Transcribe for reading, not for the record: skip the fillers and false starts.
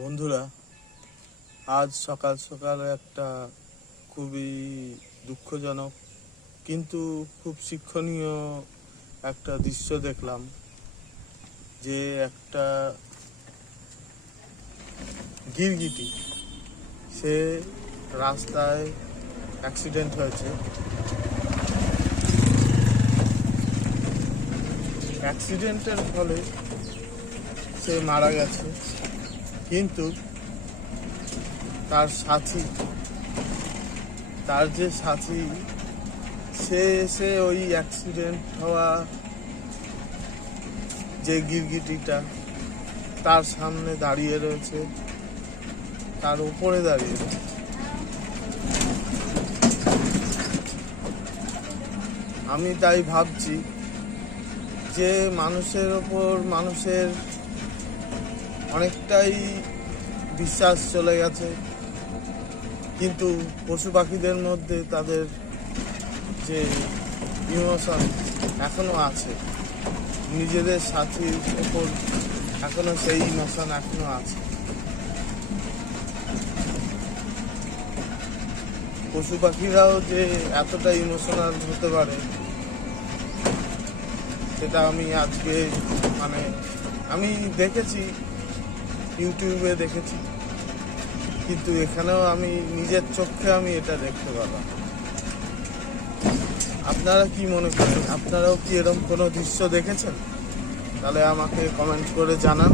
বন্ধুরা, আজ সকাল সকাল একটা খুবই দুঃখজনক কিন্তু খুব শিক্ষণীয় একটা দৃশ্য দেখলাম। যে একটা গিরগিটি, সে রাস্তায় অ্যাক্সিডেন্ট হয়েছে। অ্যাক্সিডেন্টের ফলে সে মারা গেছে, কিন্তু তার যে সাথী সে এসে ওই অ্যাক্সিডেন্ট হওয়া যে গিরগিটিটা তার সামনে দাঁড়িয়ে রয়েছে, তার উপরে দাঁড়িয়ে রয়েছে। আমি তাই ভাবছি যে মানুষের ওপর মানুষের অনেকটাই বিশ্বাস চলে গেছে, কিন্তু পশু পাখিদের মধ্যে তাদের যে ইমোশন এখনো আছে, নিজেদের সাথীর ওপর এখনো সেই ইমোশন এখনো আছে। পশু পাখিরাও যে এতটা ইমোশনাল হতে পারে সেটা আমি আজকে আমি দেখেছি, ইউটিউবে দেখেছি, কিন্তু এখানেও আমি নিজের চোখে এটা দেখতে পেলাম। আপনারা কি মনে করেন? আপনারাও কি এরকম কোনো দৃশ্য দেখেছেন? তাহলে আমাকে কমেন্ট করে জানান।